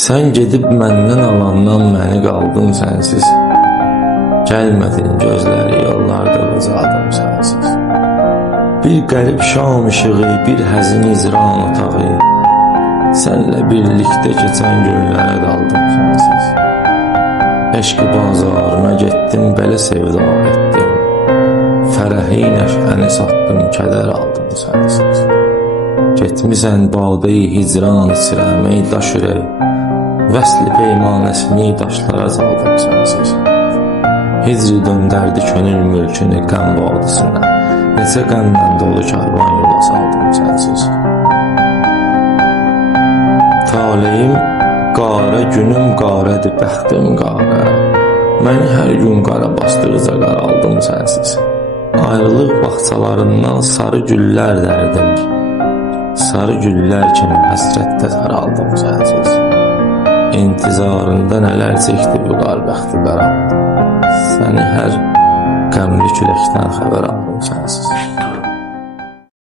Sən gedib məndən alandan məni qaldın sənsiz. Gəlmədin gözləri yollarda qocadım sənsiz. Bir qərib şam işığı, bir həzin icran otağı, sənlə birlikdə keçən günlərə daldım sənsiz. Eşq bazarına getdim, belə sevda etdim. Fərəhi nəşəni satdım, kədər aldım sənsiz. Getmisən badeyi hicran içirəmək daş ürək, vəsli peymanəsini daşlara saldım sənsiz. Hicri döndərdi könül mülkünü qəm vadisinə, neçə qəmlə dolu karvan yola saldım sənsiz. Taleyim qara, günüm qarədir, bəxtim qara. Məni hər gün qara bastıqca qaraldım sənsiz. Ayrılıq bağçalarından sarı güllər dərdim. Sarı güllər kimi həsrətdə saraldım sənsiz. İntizarında nələr çəkdi bu qarbəxti qara. Səni hər qəmli küləkdən xəbər aldım sənsiz.